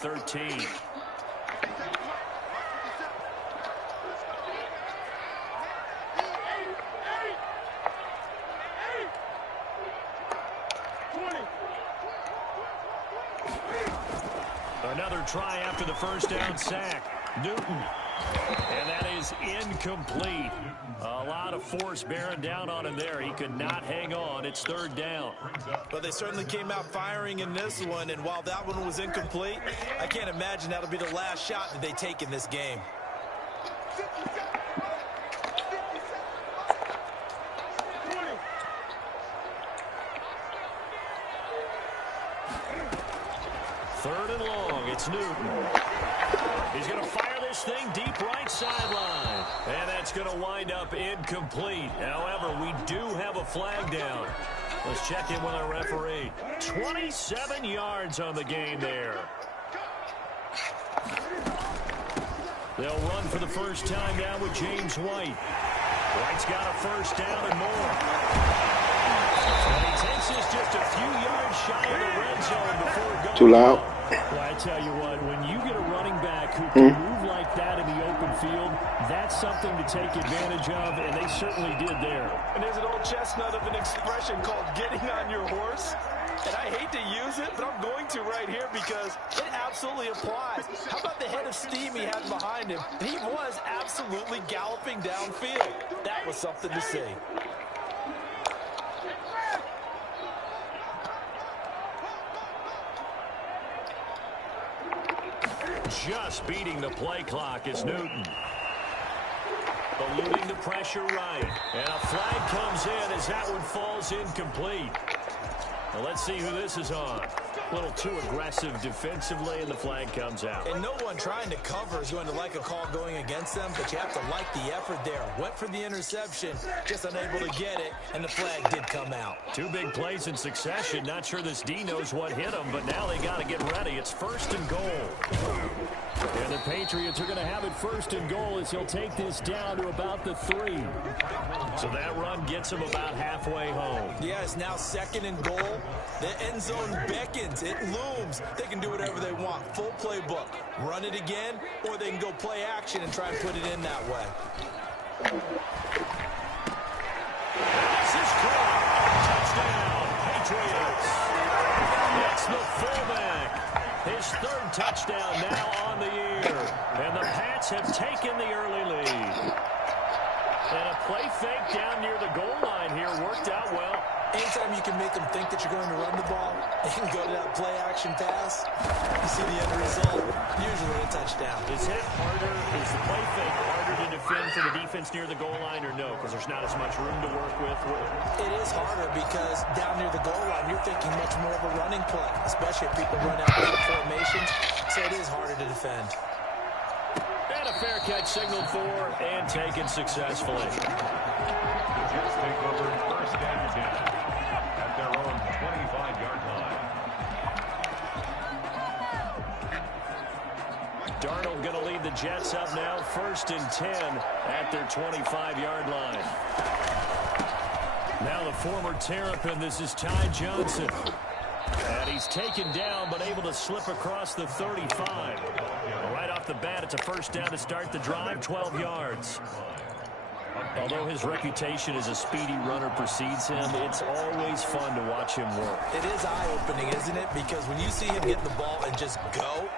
13. Another try after the first down sack. Newton. And that is incomplete. A lot of force bearing down on him there. He could not hang on. It's third down. But they certainly came out firing in this one, and while that one was incomplete, I can't imagine that'll be the last shot that they take in this game. Third and long. It's Newton. He's going to fire this thing deep right sideline. And that's going to wind up incomplete. However, we do have a flag down. Let's check in with our referee. 27 yards on the game there. They'll run for the first time down with James White. White's got a first down and more. And he takes this just a few yards shy of the red zone before going. Too loud. Well, I tell you what, when you get a running back who can move like that in the open field, that's something to take advantage of, and they certainly did there. And there's an old chestnut of an expression called getting on your horse. And I hate to use it, but I'm going to right here because it absolutely applies. How about the head of steam he had behind him? And he was absolutely galloping downfield. That was something to see. Just beating the play clock is Newton. Eluding the pressure right. And a flag comes in as that one falls incomplete. Well, let's see who this is on. A little too aggressive defensively, and the flag comes out. And no one trying to cover is going to like a call going against them, but you have to like the effort there. Went for the interception, just unable to get it, and the flag did come out. Two big plays in succession. Not sure this D knows what hit him, but now they got to get ready. It's first and goal. And the Patriots are going to have it first and goal as he'll take this down to about the 3. So that run gets him about halfway home. Yeah, it's now second and goal. The end zone beckons. It looms. They can do whatever they want. Full playbook. Run it again, or they can go play action and try and put it in that way. This is caught. Touchdown, Patriots. It's the fullback. His third touchdown now on the year. And the Pats have taken the early lead. And a play fake down near the goal line here worked out well. Anytime you can make them think that you're going to run the ball and go to that play-action pass, you see the end result, usually a touchdown. Is that harder? Is the play fake harder to defend for the defense near the goal line or no? Because there's not as much room to work with? It is harder because down near the goal line, you're thinking much more of a running play, especially if people run out of formations. So it is harder to defend. And a fair catch signaled for and taken successfully. Just take over first and 10 at their own 25-yard line. Darnold going to lead the Jets up now, first and 10 at their 25-yard line. Now the former Terrapin, this is Ty Johnson. And he's taken down, but able to slip across the 35. Right off the bat, it's a first down to start the drive, 12 yards. Although his reputation as a speedy runner precedes him, it's always fun to watch him work. It is eye-opening, isn't it? Because when you see him get the ball and just go,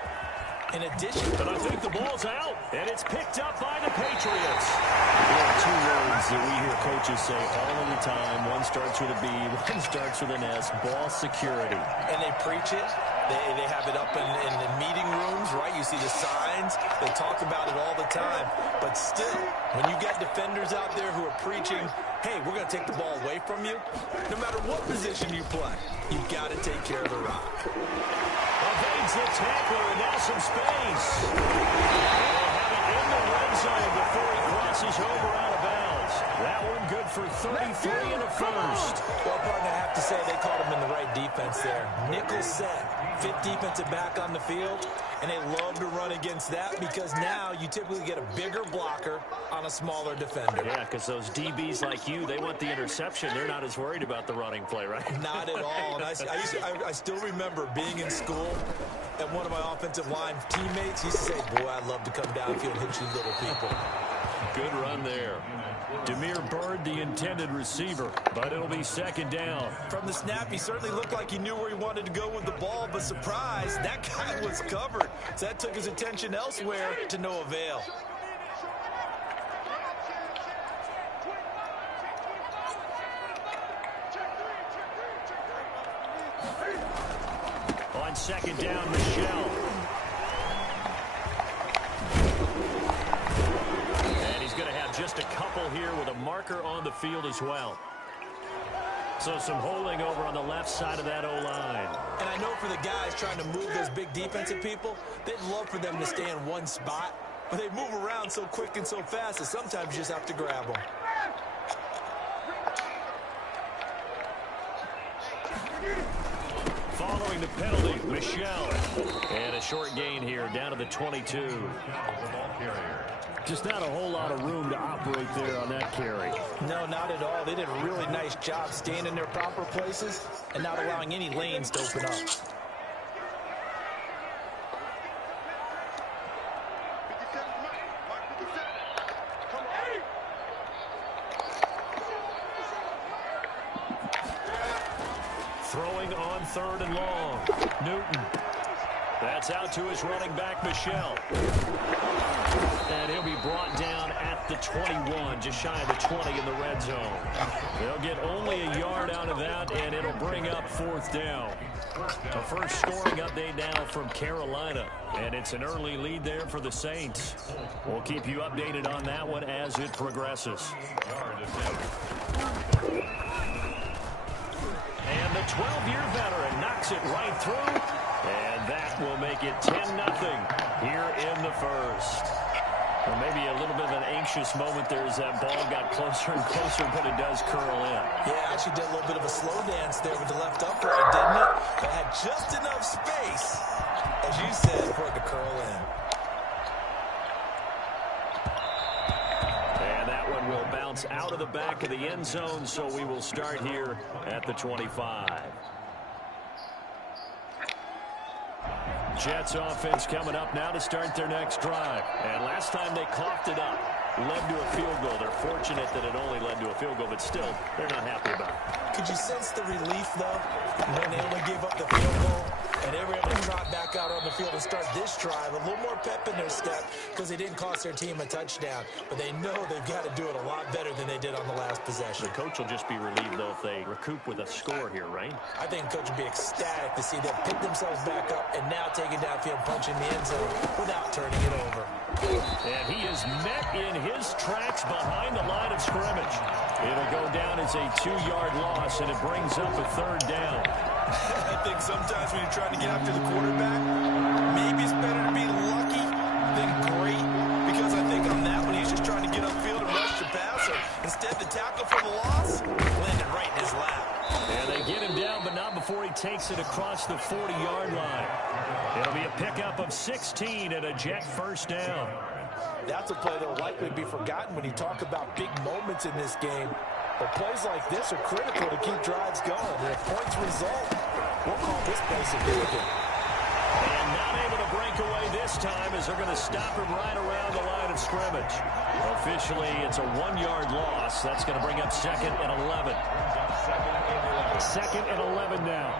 in addition... But I think the ball's out, and it's picked up by the Patriots. There are two words that we hear coaches say all of the time. One starts with a B, one starts with an S, ball security. And they preach it. They have it up in the meeting rooms, right? You see the signs. They talk about it all the time. But still, when you got defenders out there who are preaching, hey, we're going to take the ball away from you, no matter what position you play, you've got to take care of the rock. Evades the tackler, and now some space. They'll have it in the red zone before he crosses over out of bounds. That one good for 33 and a first. Well, partner, I have to say they caught him in the right defense there. Nickel set. Fit defensive back on the field, and they love to run against that because now you typically get a bigger blocker on a smaller defender. Yeah, because those DBs like you, they want the interception. They're not as worried about the running play, right? Not at all. And I still remember being in school, And one of my offensive line teammates used to say, boy, I'd love to come downfield and hit you little people. Good run there. Damiere Byrd, the intended receiver, but it'll be second down. From the snap, he certainly looked like he knew where he wanted to go with the ball, but surprise, that guy was covered. So that took his attention elsewhere to no avail. On second down, Michel. And he's going to have just a couple here with a marker on the field as well. So some holding over on the left side of that O-line. And I know for the guys trying to move those big defensive people, they'd love for them to stay in one spot, but they move around so quick and so fast that sometimes you just have to grab them. Following the penalty, Michel. And a short gain here, down to the 22. Just not a whole lot of room to operate there on that carry. No, not at all. They did a really nice job staying in their proper places and not allowing any lanes to open up. Throwing on third and long. Newton. That's out to his running back, Michel. And he'll be brought down at the 21, just shy of the 20 in the red zone. They'll get only a yard out of that, and it'll bring up fourth down. A first scoring update now from Carolina, and it's an early lead there for the Saints. We'll keep you updated on that one as it progresses. And the 12-year veteran knocks it right through, and that will make it 10-0 here in the first. Well, maybe a little bit of an anxious moment there as that ball got closer and closer, but it does curl in. Yeah, actually did a little bit of a slow dance there with the left upright, didn't it? But had just enough space, as you said, for it to curl in. And that one will bounce out of the back of the end zone, so we will start here at the 25. Jets offense coming up now to start their next drive. And last time they coughed it up, led to a field goal. They're fortunate that it only led to a field goal, but still, they're not happy about it. Could you sense the relief, though, when they only gave up the field goal and they were able to trot back out on the field and start this drive? A little more pep in their step because they didn't cost their team a touchdown. But they know they've got to do it a lot better than they did on the last possession. The coach will just be relieved, though, if they recoup with a score here, right? I think the coach will be ecstatic to see them pick themselves back up and now take it downfield, punch in the end zone without turning it over. And he is met in his tracks behind the line of scrimmage. It'll go down as a 2-yard loss, and it brings up a third down. I think sometimes when you're trying to get after the quarterback, maybe it's better to be lucky than great, because I think on that one he's just trying to get upfield and rush the passer. Instead, the tackle for the loss landed right in his lap. And they get him down, but not before he takes it across the 40-yard line. It'll be a pickup of 16 and a Jet first down. That's a play that will likely be forgotten when you talk about big moments in this game. But plays like this are critical to keep drives going. And if points result, we'll call this play significant. And not able to break away this time as they're going to stop him right around the line of scrimmage. Officially, it's a 1-yard loss. That's going to bring up second and 11. Second and 11 now.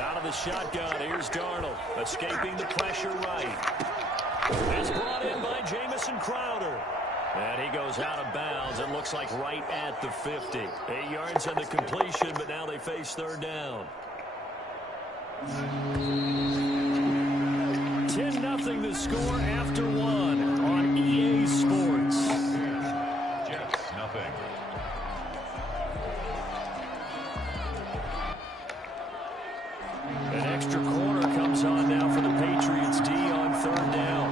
Out of the shotgun, here's Darnold, escaping the pressure right. It's brought in by Jamison Crowder. And he goes out of bounds. It looks like right at the 50. 8 yards on the completion, but now they face third down. 10-0 the score after one on EA Sports. Jets, nothing. An extra corner comes on now for the Patriots D on third down.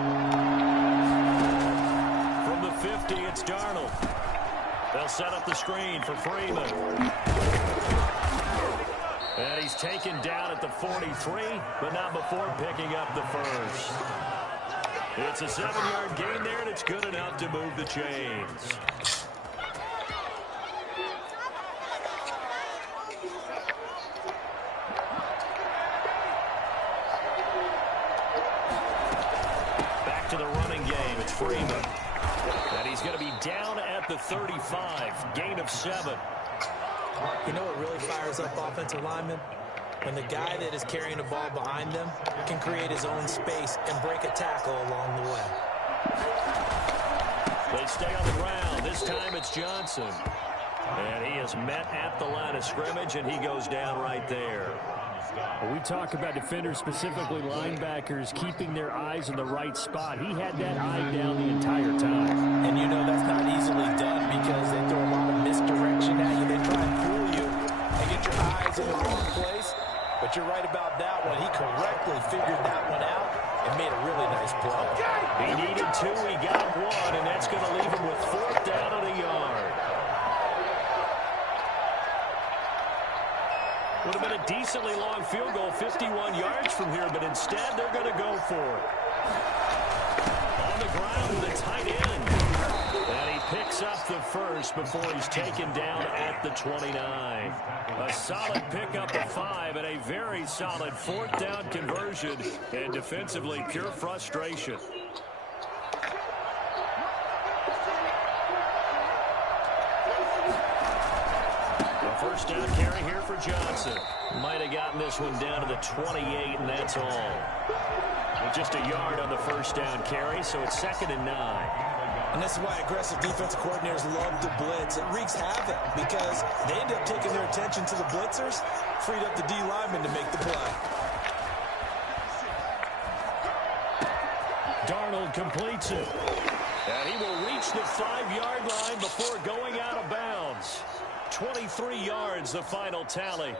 From the 50, it's Darnold. They'll set up the screen for Freeman. And he's taken down at the 43, but not before picking up the first. It's a 7-yard gain there, and it's good enough to move the chains. to the running game. It's Freeman. And he's going to be down at the 35. Gain of 7. You know what really fires up offensive linemen? When the guy that is carrying the ball behind them can create his own space and break a tackle along the way. They stay on the ground. This time it's Johnson. And he is met at the line of scrimmage, and he goes down right there. Well, we talk about defenders, specifically linebackers, keeping their eyes in the right spot. He had that eye down the entire time. And you know that's not easily done because they throw a lot of misdirection at you. They try and fool you and get your eyes in the wrong place. But you're right about that one. He correctly figured that one out and made a really nice play. He needed 2, he got 1, and that's going to leave him with 4th down and a yard. Would have been a decently long field goal, 51 yards from here, but instead they're going to go for it. On the ground with a tight end. And he picks up the first before he's taken down at the 29. A solid pickup of 5 and a very solid 4th down conversion. And defensively, pure frustration. First down carry here for Johnson. Might have gotten this one down to the 28, and that's all. With just a yard on the first down carry, so it's 2nd and 9. And this is why aggressive defensive coordinators love to blitz. It wreaks havoc because they end up taking their attention to the blitzers, freed up the D lineman to make the play. Darnold completes it. And he will reach the 5-yard line before going out of bounds. 23 yards, the final tally.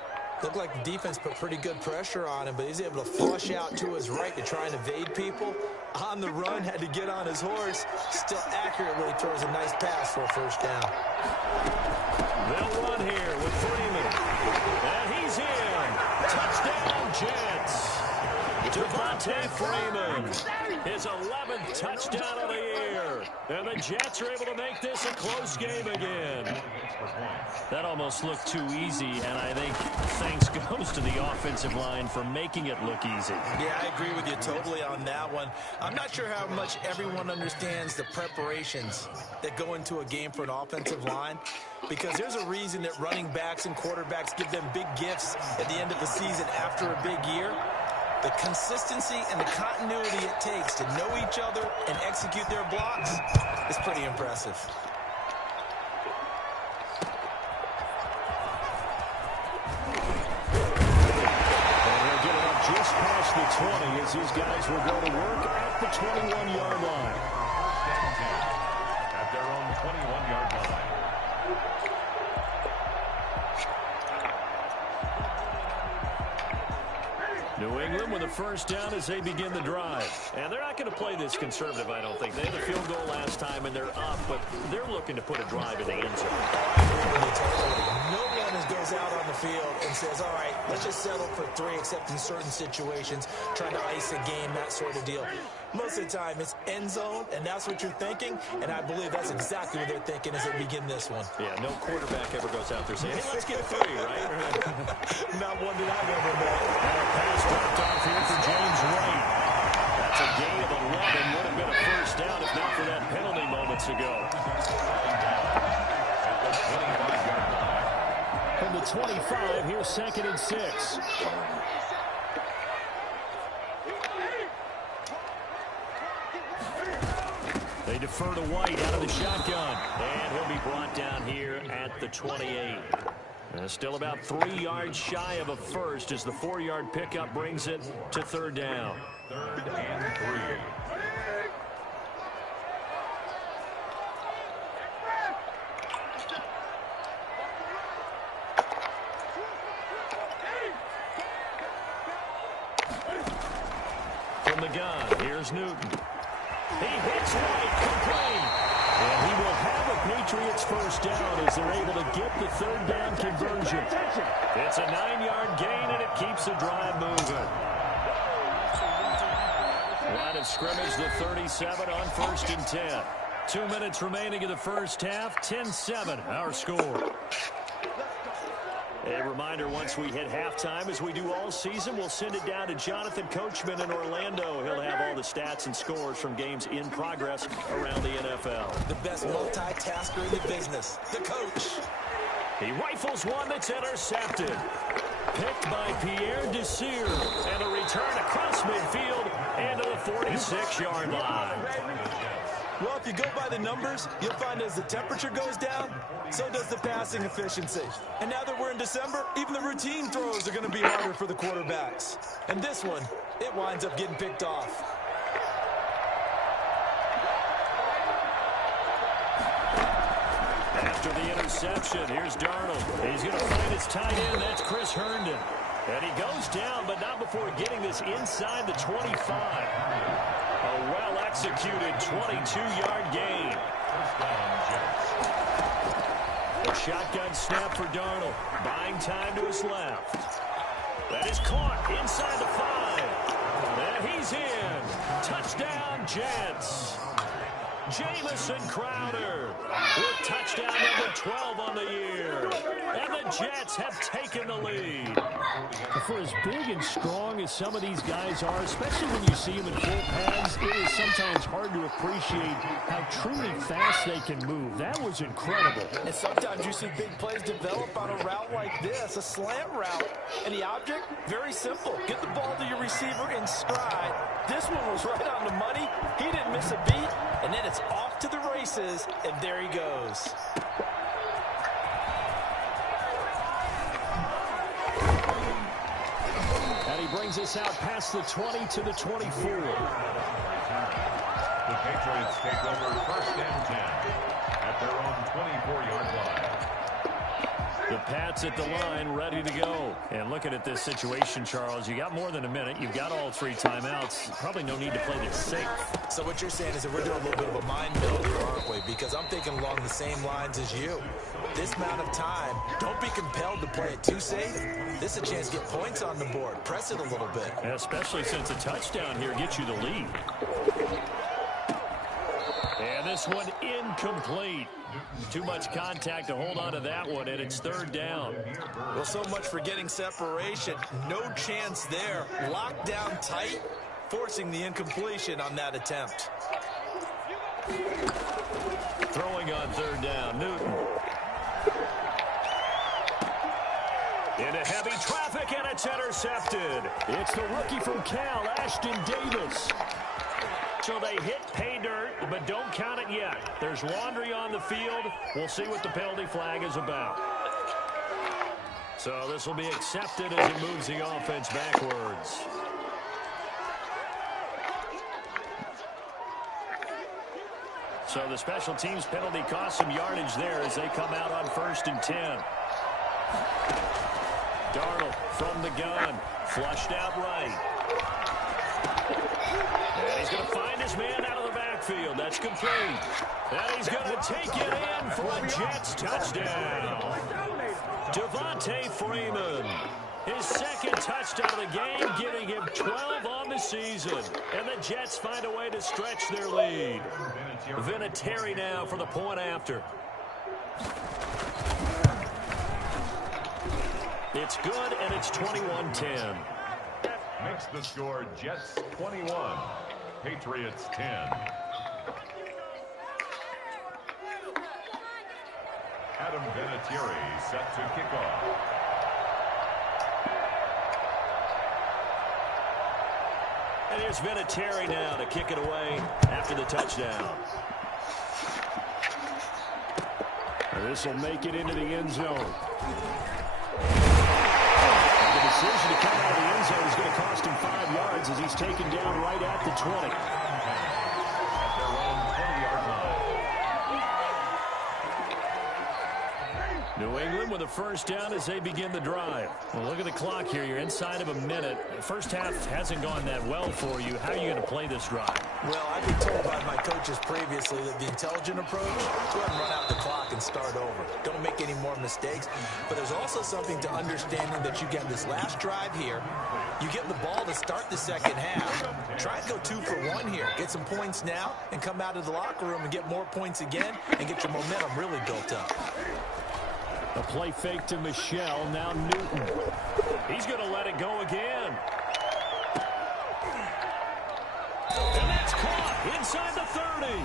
Looked like the defense put pretty good pressure on him, but he's able to flush out to his right to try and evade people. On the run, had to get on his horse. Still accurately throws a nice pass for a first down. They'll run here with Freeman. And he's in. Touchdown, Jets. Devontae Freeman. His 11th touchdown of the year. And the Jets are able to make this a close game again. That almost looked too easy, and I think thanks goes to the offensive line for making it look easy. Yeah, I agree with you totally on that one. I'm not sure how much everyone understands the preparations that go into a game for an offensive line, because there's a reason that running backs and quarterbacks give them big gifts at the end of the season after a big year. The consistency and the continuity it takes to know each other and execute their blocks is pretty impressive. Just past the 20 as these guys will go to work at the 21-yard line. At their own 21-yard line. New England with a first down as they begin the drive. And they're not going to play this conservative, I don't think. They had a field goal last time, and they're up, but they're looking to put a drive in the end zone. No one goes out on the field and says, all right, let's just settle for 3, except in certain situations, trying to ice a game, that sort of deal. Most of the time, it's end zone, and that's what you're thinking, and I believe that's exactly what they're thinking as they begin this one. Yeah, no quarterback ever goes out there saying, hey, let's get 3, right? Not one that I've ever met. And a pass dropped off here for James White. That's a gain of 11. Would have been a first down if not for that penalty moments ago. From the 25, here's 2nd and 6. They defer to White out of the shotgun. And he'll be brought down here at the 28. Still about 3 yards shy of a first as the 4-yard pickup brings it to 3rd down. 3rd and 3. From the gun, here's Newton. He hits White, complete. And he will have a Patriots first down as they're able to get the 3rd down conversion. It's a 9-yard gain, and it keeps the drive moving. Line of scrimmage, the 37 on 1st and 10. 2 minutes remaining in the first half, 10-7, our score. A reminder, once we hit halftime, as we do all season, we'll send it down to Jonathan Coachman in Orlando. He'll have all the stats and scores from games in progress around the NFL. The best multitasker in the business, the coach. He rifles one that's intercepted. Picked by Pierre Desir. And a return across midfield into the 46-yard line. Well, if you go by the numbers, you'll find as the temperature goes down, so does the passing efficiency. And now that we're in December, even the routine throws are going to be harder for the quarterbacks. And this one, it winds up getting picked off. After the interception, here's Darnold. He's going to find his tight end. That's Chris Herndon. And he goes down, but not before getting this inside the 25. A well-executed 22-yard gain. A shotgun snap for Darnold. Buying time to his left. That is caught inside the 5. And he's in. Touchdown, Jets. Jamison Crowder with touchdown number 12 on the year. And the Jets have taken the lead. For as big and strong as some of these guys are, especially when you see them in full pads, it is sometimes hard to appreciate how truly fast they can move. That was incredible. And sometimes you see big plays develop on a route like this, a slant route. And the object, very simple. Get the ball to your receiver in stride. This one was right on the money. He didn't miss a beat. And then it's off to the races, and there he goes. And he brings us out past the 20 to the 24. The Patriots take over 1st and 10 at their own 24-yard line. The Pats at the line, ready to go. And looking at this situation, Charles, you got more than a minute. You've got all 3 timeouts. Probably no need to play this safe. So what you're saying is that we're doing a little bit of a mind meld here, aren't we? Because I'm thinking along the same lines as you. This amount of time, don't be compelled to play it too safe. This is a chance to get points on the board. Press it a little bit. Especially since a touchdown here gets you the lead. And this one incomplete. Too much contact to hold on to that one, and it's 3rd down. Well, so much for getting separation. No chance there. Locked down tight, forcing the incompletion on that attempt. Throwing on 3rd down, Newton. Into heavy traffic, and it's intercepted. It's the rookie from Cal, Ashton Davis. So they hit pay dirt, but don't count it yet. There's laundry on the field. We'll see what the penalty flag is about. So this will be accepted as he moves the offense backwards. So the special teams penalty cost some yardage there as they come out on 1st and 10. Darnold from the gun, flushed out right. And he's going to find his man out of the backfield. That's complete. And he's going to take it in for a Jets touchdown. Devontae Freeman. His 2nd touchdown of the game, giving him 12 on the season. And the Jets find a way to stretch their lead. Vinatieri now for the point after. It's good, and it's 21-10. Makes the score Jets 21, Patriots 10. Adam Vinatieri set to kick off. And here's Vinatieri now to kick it away after the touchdown. And this will make it into the end zone. The decision to come out of the end zone is going to cost him 5 yards as he's taken down right at the 20. At their own 20-yard line. New England with a 1st down as they begin the drive. Well, look at the clock here. You're inside of a minute. The first half hasn't gone that well for you. How are you going to play this drive? Well, I've been told by my coaches previously that the intelligent approach, go ahead and run out the clock and start over. Don't make any more mistakes. But there's also something to understanding that you get this last drive here. You get the ball to start the 2nd half. Try and go 2 for 1 here. Get some points now and come out of the locker room and get more points again and get your momentum really built up. A play fake to Michelle. Now Newton. He's going to let it go again. And that's caught inside the 30.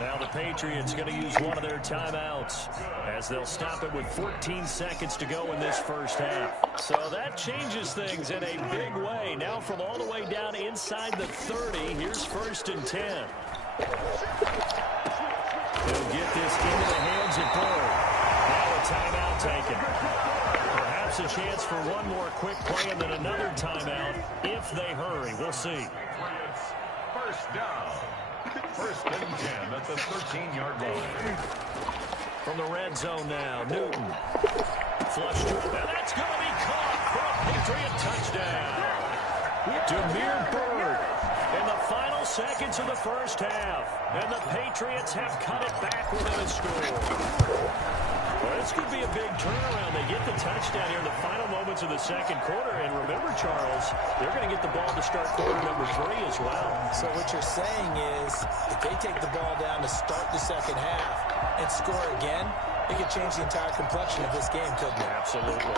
Now the Patriots going to use one of their timeouts as they'll stop it with 14 seconds to go in this first half. So that changes things in a big way. Now from all the way down inside the 30, here's 1st and 10. He'll get this into the hands of Bird. Now a timeout taken. Perhaps a chance for one more quick play and then another timeout if they hurry. We'll see. First down. 1st and 10 at the 13-yard line. From the red zone now, Newton. Flush to him. And that's going to be caught for a Patriot touchdown. Damiere Byrd in the final seconds of the first half. And the Patriots have cut it back within a score. Well, this could be a big turnaround. They get the touchdown here in the final moments of the second quarter. And remember, Charles, they're going to get the ball to start quarter number 3 as well. So what you're saying is if they take the ball down to start the second half and score again, it could change the entire complexion of this game, couldn't it? Absolutely.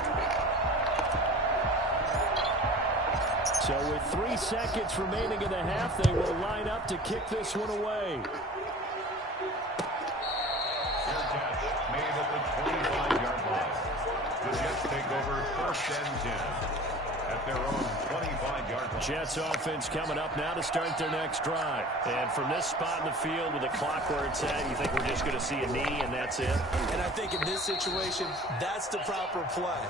So with 3 seconds remaining in the half, they will line up to kick this one away. Made at the 25-yard line. The Jets take over 1st and 10 at their own 25-yard line. Jets offense coming up now to start their next drive. And from this spot in the field with the clock where it's at, you think we're just going to see a knee and that's it? And I think in this situation, that's the proper play.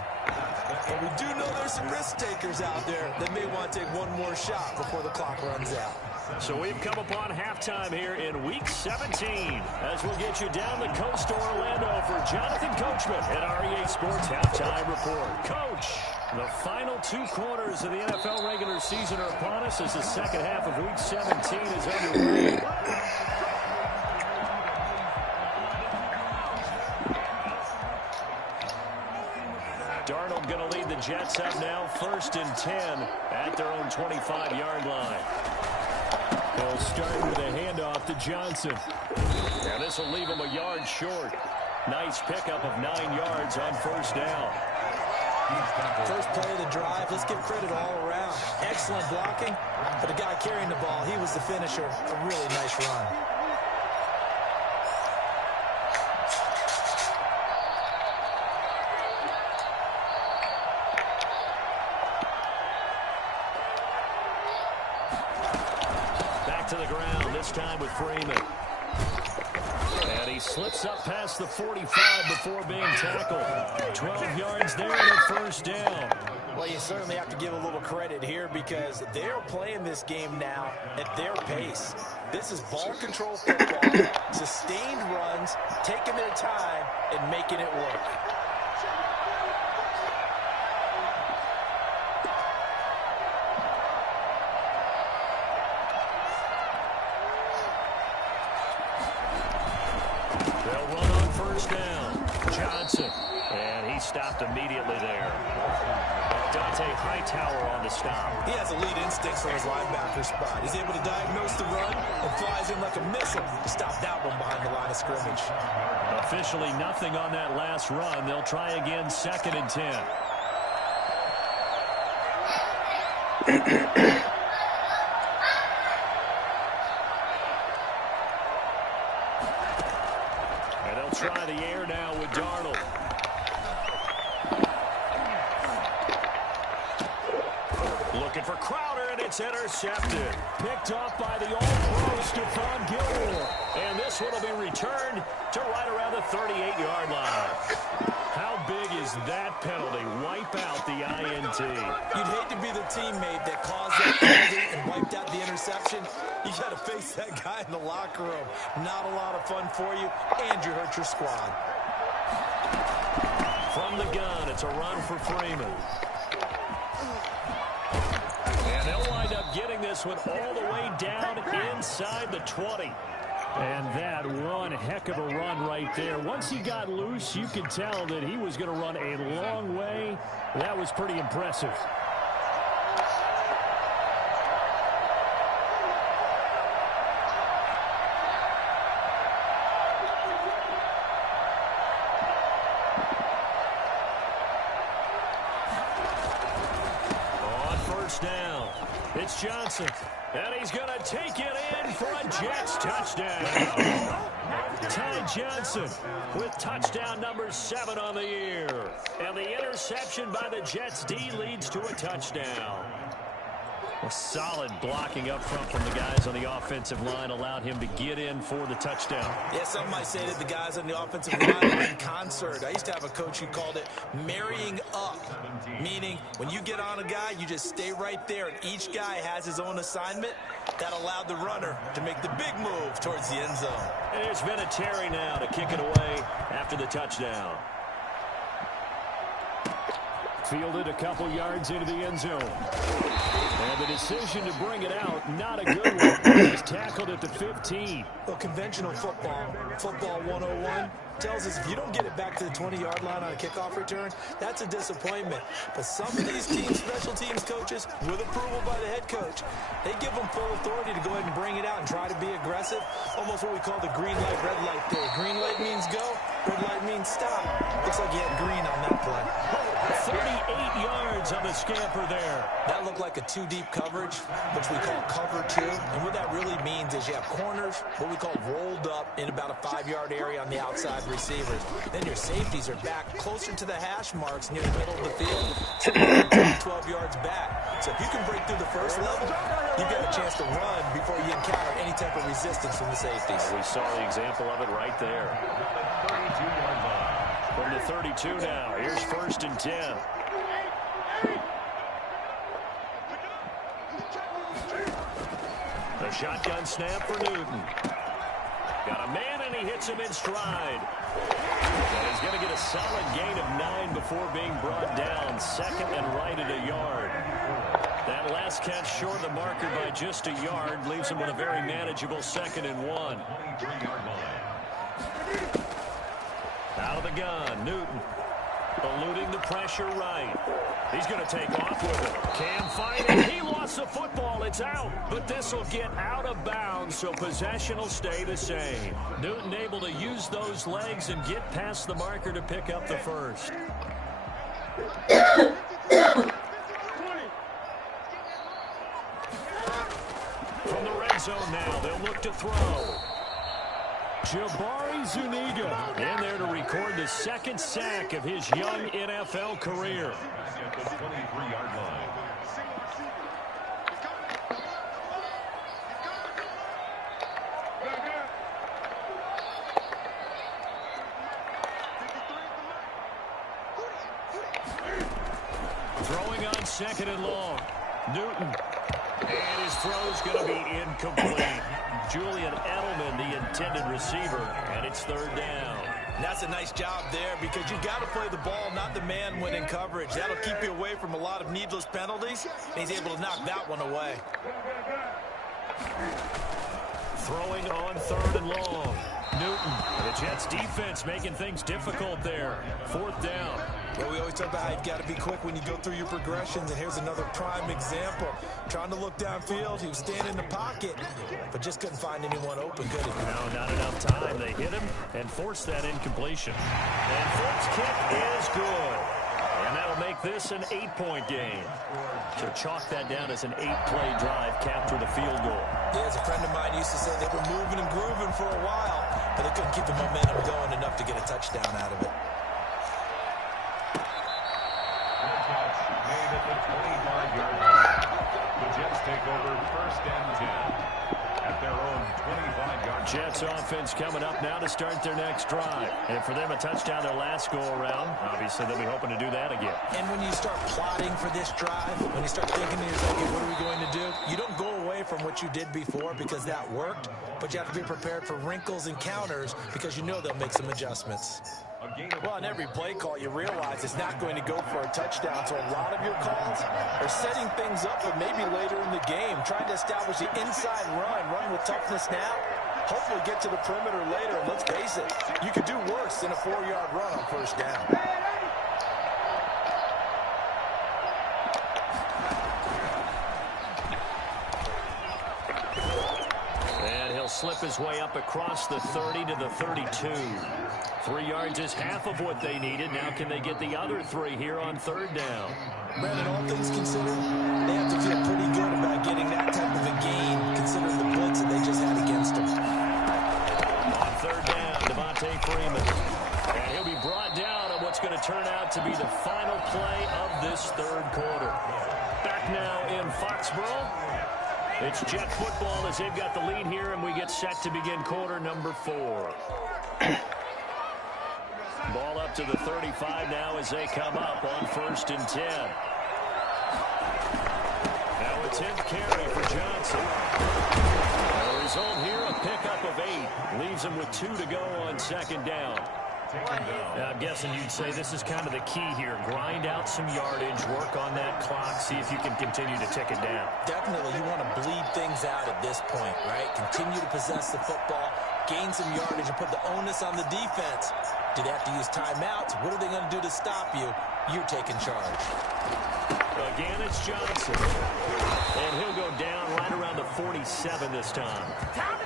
And we do know there's some risk takers out there that may want to take one more shot before the clock runs out. So we've come upon halftime here in Week 17 as we'll get you down the coast to Orlando for Jonathan Coachman at REA Sports Halftime Report. Coach, the final 2 quarters of the NFL regular season are upon us as the second half of Week 17 is underway. Darnold going to lead the Jets up now 1st and 10 at their own 25-yard line. They'll start with a handoff to Johnson. And this will leave him a yard short. Nice pickup of 9 yards on 1st down. First play of the drive, let's give credit all around. Excellent blocking, but the guy carrying the ball, he was the finisher. A really nice run. To the ground, this time with Freeman. And he slips up past the 45 before being tackled. 12 yards there and a 1st down. Well, you certainly have to give a little credit here because they're playing this game now at their pace. This is ball control football, sustained runs, taking their time and making it work. And he stopped immediately there. Dante Hightower on the stop. He has elite instincts for his linebacker spot. He's able to diagnose the run and flies in like a missile to stop that one behind the line of scrimmage. Officially nothing on that last run. They'll try again 2nd and 10. And they'll try the air now with Darnold. Looking for Crowder, and it's intercepted. Picked off by the All-Pro Stephon Gilmore. And this one will be returned to right around the 38-yard line. How big is that penalty? Wipe out the INT. You'd hate to be the teammate that caused that penalty and wiped out the interception. You got to face that guy in the locker room. Not a lot of fun for you, and you hurt your squad. From the gun, it's a run for Freeman. And they'll wind up getting this one all the way down inside the 20. And that one heck of a run right there. Once he got loose, you could tell that he was going to run a long way. That was pretty impressive. first down. It's Johnson. And he's going to take it in for a Jets touchdown. Ty Johnson with touchdown number 7 on the year. And the interception by the Jets D leads to a touchdown. A solid blocking up front from the guys on the offensive line allowed him to get in for the touchdown. Yeah, some might say that the guys on the offensive line were in concert. I used to have a coach who called it marrying up, meaning when you get on a guy, you just stay right there, and each guy has his own assignment. That allowed the runner to make the big move towards the end zone. And it's been a Terry now to kick it away after the touchdown. Fielded a couple yards into the end zone. And the decision to bring it out, not a good one. He's tackled at the 15. Well, conventional football 101, tells us if you don't get it back to the 20-yard line on a kickoff return, that's a disappointment. But some of these special teams coaches, with approval by the head coach, they give them full authority to go ahead and bring it out and try to be aggressive. Almost what we call the green light, red light theory. Green light means go, red light means stop. Looks like you had green on that play. 38 yards on the scamper there. That looked like a two-deep coverage, which we call cover two. And what that really means is you have corners, what we call rolled up in about a 5-yard area on the outside receivers. Then your safeties are back closer to the hash marks near the middle of the field, so 12 yards back. So if you can break through the first level, you've got a chance to run before you encounter any type of resistance from the safeties. We saw the example of it right there. 32-yard line. From the 32 now, here's 1st and 10. The shotgun snap for Newton. Got a man, and he hits him in stride. And he's going to get a solid gain of 9 before being brought down. 2nd and right at a yard. That last catch short of the marker by just a yard leaves him with a very manageable 2nd and 1. 23-yard line. Out of the gun, Newton eluding the pressure right. He's going to take off with it. Cam fighting. He lost the football. It's out. But this will get out of bounds, so possession will stay the same. Newton able to use those legs and get past the marker to pick up the first. From the red zone now, they'll look to throw. Jabari Zuniga in there to record the 2nd sack of his young NFL career. At the 23-yard line. Throwing on 2nd and long. Newton. And his throw's going to be incomplete. Julian Edelman, the intended receiver, and it's 3rd down. And that's a nice job there because you've got to play the ball, not the man when in coverage. That'll keep you away from a lot of needless penalties, and he's able to knock that one away. Throwing on 3rd and long. Newton. The Jets defense making things difficult there. 4th down. Well, we always talk about how you've got to be quick when you go through your progressions, and here's another prime example. Trying to look downfield, he was standing in the pocket, but just couldn't find anyone open, could he? No, not enough time. They hit him and forced that incompletion. And Ford's kick is good. And that'll make this an 8-point game. So chalk that down as an 8-play drive, capture the field goal. Yeah, as a friend of mine used to say, they were moving and grooving for a while, but they couldn't keep the momentum going enough to get a touchdown out of it. Made at the 25-yard line. The Jets take over 1st and 10 at their own 25-yard line. Jets offense coming up now to start their next drive. And for them, a touchdown their last go-around. Obviously, they'll be hoping to do that again. And when you start plotting for this drive, when you start thinking to yourself, okay, what are we going to do? You don't go away from what you did before because that worked, but you have to be prepared for wrinkles and counters because you know they'll make some adjustments. Well, on every play call, you realize it's not going to go for a touchdown, so a lot of your calls are setting things up for maybe later in the game, trying to establish the inside run with toughness now, hopefully get to the perimeter later, and let's face it, you could do worse than a 4-yard run on 1st down. Slip his way up across the 30 to the 32. 3 yards is half of what they needed. Now can they get the other 3 here on 3rd down? Brandon, all things considered, they have to feel now in Foxborough. It's Jet football as they've got the lead here, and we get set to begin quarter number 4. Ball up to the 35 now as they come up on 1st and 10. Now a 10th carry for Johnson. The result here, a pickup of 8. Leaves him with 2 to go on 2nd down. I'm guessing you'd say this is kind of the key here. Grind out some yardage, work on that clock, see if you can continue to tick it down. Definitely, you want to bleed things out at this point, right? Continue to possess the football, gain some yardage, and put the onus on the defense. Do they have to use timeouts? What are they going to do to stop you? You're taking charge. Again, it's Johnson. And he'll go down right around the 47 this time.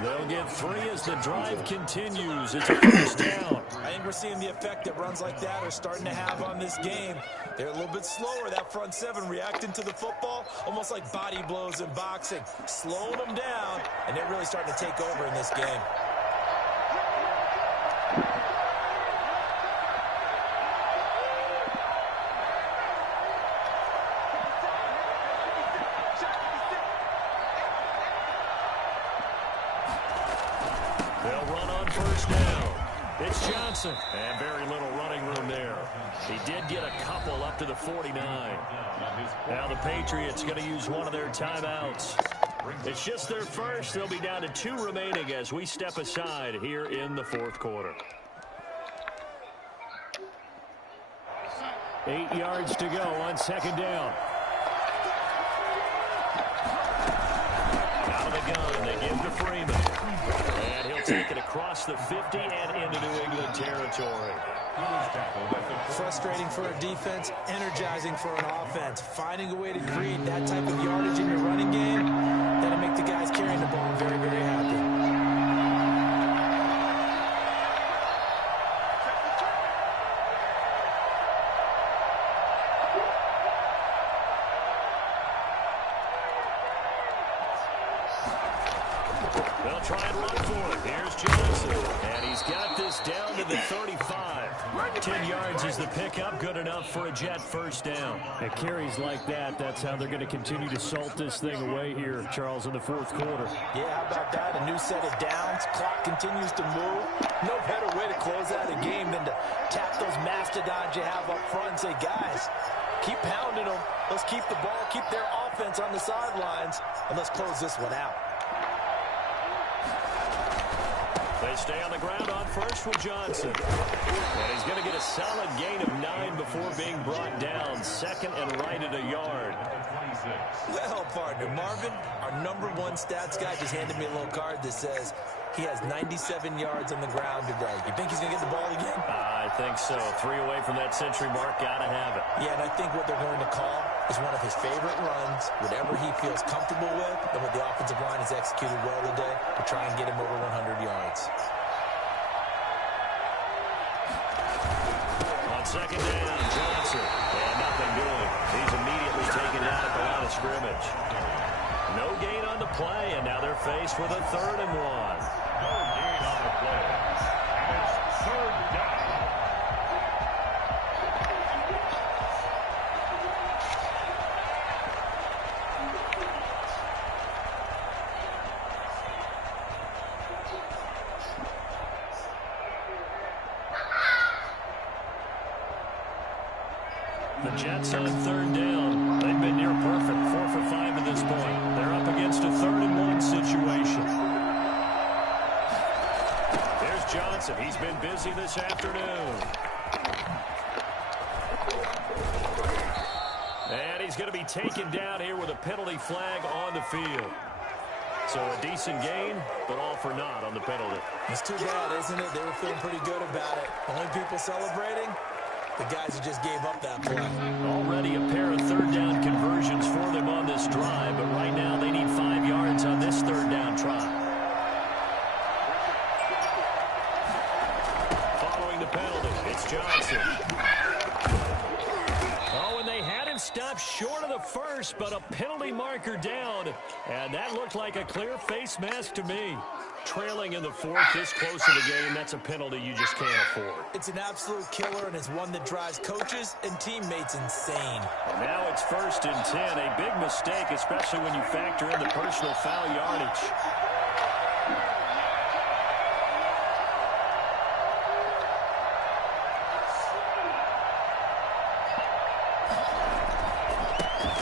They'll get 3 as the drive continues. It's a 1st down. I think we're seeing the effect that runs like that are starting to have on this game. They're a little bit slower, that front 7, reacting to the football, almost like body blows in boxing. Slowing them down, and they're really starting to take over in this game. It's Johnson, and very little running room there. He did get a couple up to the 49. Now the Patriots going to use one of their timeouts. It's just their first. They'll be down to 2 remaining as we step aside here in the 4th quarter. 8 yards to go on 2nd down. Out of the gun, they give to Freeman. And he'll take it across the 50 and into New England territory. Frustrating for a defense, energizing for an offense. Finding a way to create that type of yardage in your running game, that'll make the guys carrying the ball very, very happy. Try and run for it. Here's Johnson. And he's got this down to the 35. 10 yards is the pickup. Good enough for a Jet 1st down. At carries like that, that's how they're going to continue to salt this thing away here, Charles, in the 4th quarter. Yeah, how about that? A new set of downs. Clock continues to move. No better way to close out a game than to tap those mastodons you have up front and say, guys, keep pounding them. Let's keep the ball, keep their offense on the sidelines, and let's close this one out. They stay on the ground on 1st with Johnson. And he's going to get a solid gain of 9 before being brought down. 2nd and right at a yard. Well, partner, Marvin, our #1 stats guy just handed me a little card that says he has 97 yards on the ground today. You think he's going to get the ball again? I think so. 3 away from that century mark. Got to have it. Yeah, and I think what they're going to call is one of his favorite runs, whatever he feels comfortable with, and what the offensive line has executed well today to try and get him over 100 yards. On 2nd down, Johnson. And nothing doing. He's immediately taken out at the line of scrimmage. No gain on the play, and now they're faced with a 3rd and 1. No gain on the play. And it's 3rd down. The Jets on 3rd down. They've been near perfect, 4 for 5 at this point. They're up against a 3rd and 1 situation. There's Johnson. He's been busy this afternoon. And he's going to be taken down here with a penalty flag on the field. So a decent gain, but all for naught on the penalty. It's too bad, isn't it? They were feeling pretty good about it. Only people celebrating, the guys who just gave up that play. Already a pair of 3rd down conversions for them on this drive, but right now they need 5 yards on this 3rd down try. Following the penalty, it's Johnson. Oh, and they had him stopped short of the 1st, close, but a penalty marker down. And that looked like a clear face mask to me. Trailing in the fourth, this close to the game, that's a penalty you just can't afford. It's an absolute killer, and it's one that drives coaches and teammates insane. And now it's 1st and 10. A big mistake, especially when you factor in the personal foul yardage.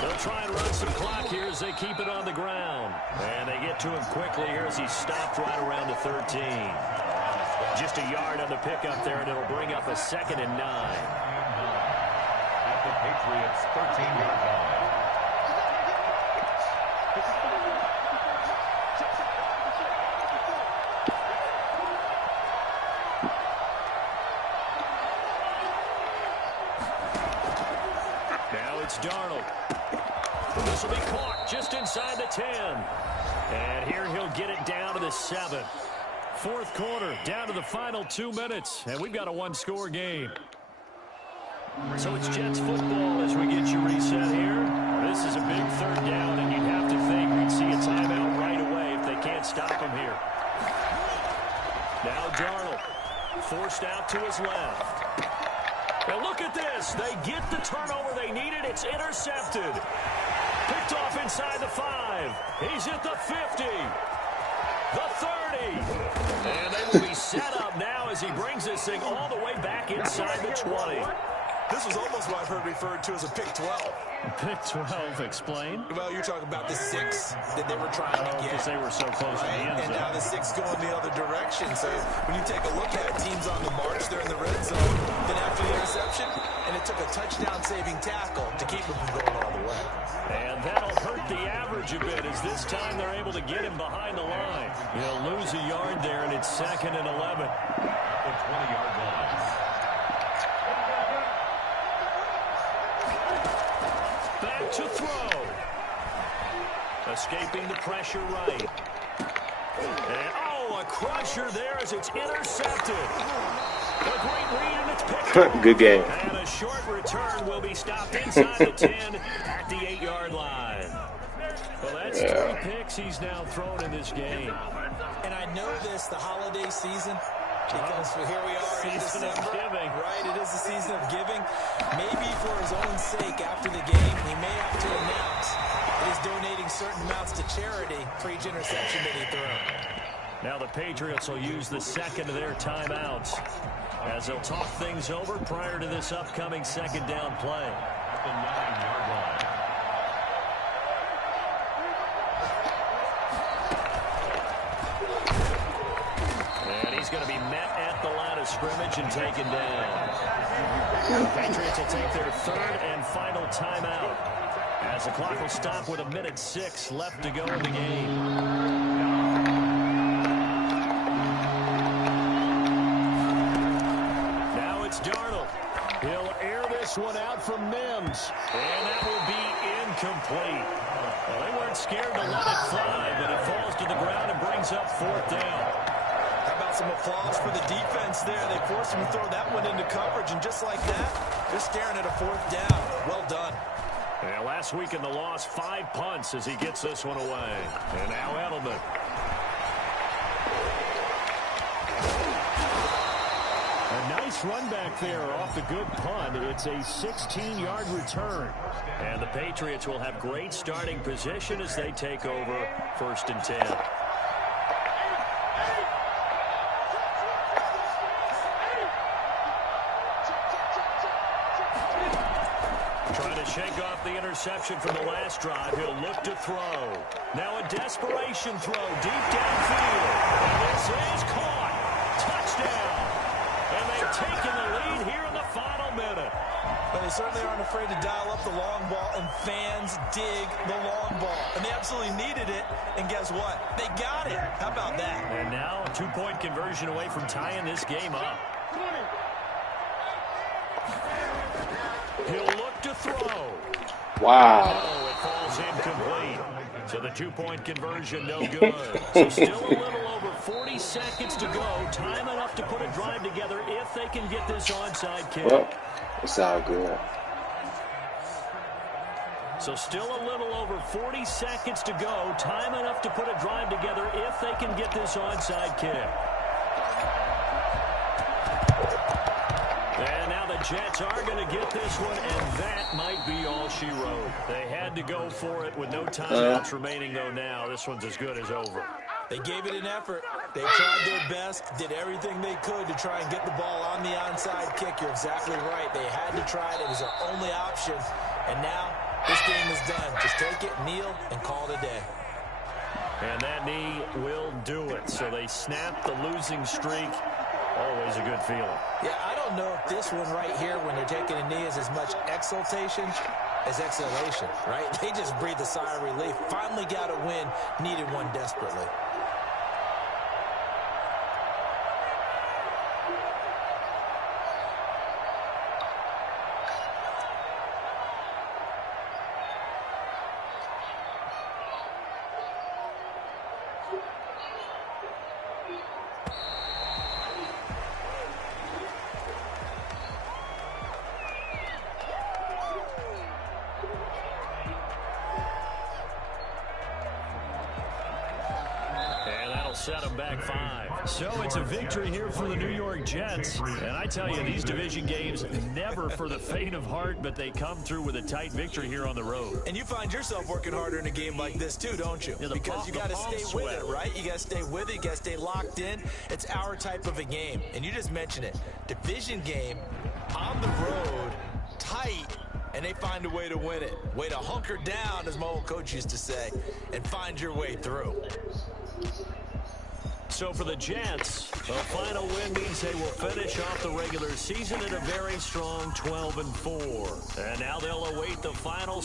They'll try and run some clock here as they keep it on the ground. And they get to him quickly here as he stopped right around the 13. Just a yard on the pickup there, and it'll bring up a 2nd and 9. At the Patriots' 13-yard line. Now it's Darnold. This will be caught just inside the 10. And here he'll get it down to the 7. Fourth quarter, down to the final 2 minutes. And we've got a one-score game. So it's Jets football as we get you reset here. This is a big 3rd down, and you'd have to think we'd see a timeout right away if they can't stop him here. Now Darnold, forced out to his left. Now look at this. They get the turnover they needed. It's intercepted. Picked off inside the 5. He's at the 50. The 30. And they will be set up now as he brings this thing all the way back inside the 20. This was almost what I've heard referred to as a pick 12. Pick 12, explain. Well, you're talking about the 6 that they were trying to get. Because they were so close to the end zone. And now the 6 going the other direction. So when you take a look at it, teams on the march, they're in the red zone. Then after the interception, and it took a touchdown-saving tackle to keep them from going all the way. And that'll hurt the average a bit as this time they're able to get him behind the line. He'll lose a yard there, and it's 2nd and 11. At the 20-yard line. Back to throw. Escaping the pressure right. And, a crusher there as it's intercepted. A great read, and it's picked up. Good game. And a short return will be stopped inside the 10 at the 8-yard line. Well, that's 3 picks he's now thrown in this game. And I know this, the holiday season, because here we are in Season of December, giving. right? It is the season of giving. Maybe for his own sake after the game, he may have to announce that he's donating certain amounts to charity for each interception that he threw. Now the Patriots will use the 2nd of their timeouts as they'll talk things over prior to this upcoming 2nd down play. At the 9-yard line. And he's going to be met at the line of scrimmage and taken down. The Patriots will take their 3rd and final timeout as the clock will stop with 1:06 left to go in the game. Darnold. He'll air this one out from Mims. And that will be incomplete. Well, they weren't scared to let it fly, but it falls to the ground and brings up 4th down. How about some applause for the defense there? They forced him to throw that one into coverage, and just like that, they're staring at a 4th down. Well done. And last week in the loss, 5 punts as he gets this one away. And now Edelman. A nice run back there off the good punt. It's a 16-yard return. And the Patriots will have great starting position as they take over 1st and 10. Trying to shake off the interception from the last drive. He'll look to throw. Now a desperation throw deep downfield. And this is caught. Touchdown. And they've taken the lead here in the final minute. But they certainly aren't afraid to dial up the long ball, and fans dig the long ball. And they absolutely needed it, and guess what? They got it. How about that? And now a 2-point conversion away from tying this game up. He'll look to throw. Wow. Oh, it falls incomplete. So the 2-point conversion, no good. So still a little over 40 seconds to go. Time enough to put a drive together if they can get this onside kick. Well, it's all good. So still a little over 40 seconds to go. Time enough to put a drive together if they can get this onside kick. And now the Jets are going to get this one, and that might be all she wrote. They had to go for it with no timeouts remaining, though now. This one's as good as over. They gave it an effort. They tried their best, did everything they could to try and get the ball on the onside kick. You're exactly right. They had to try it. It was their only option. And now this game is done. Just take it, kneel, and call it a day. And that knee will do it. So they snap the losing streak. Always a good feeling. Yeah, I don't know if this one right here, when they're taking a knee, is as much exultation as exhalation, right? They just breathe a sigh of relief. Finally got a win, needed one desperately. Set them back 5. So it's a victory here for the New York Jets. And I tell you, these division games, never for the faint of heart, but they come through with a tight victory here on the road. And you find yourself working harder in a game like this too, don't you? Yeah, because you got to stay with it, right? You got to stay with it. You got to stay locked in. It's our type of a game. And you just mentioned it. Division game, on the road, tight, and they find a way to win it. Way to hunker down, as my old coach used to say, and find your way through. So for the Jets, a final win means they will finish off the regular season at a very strong 12-4. And now they'll await the final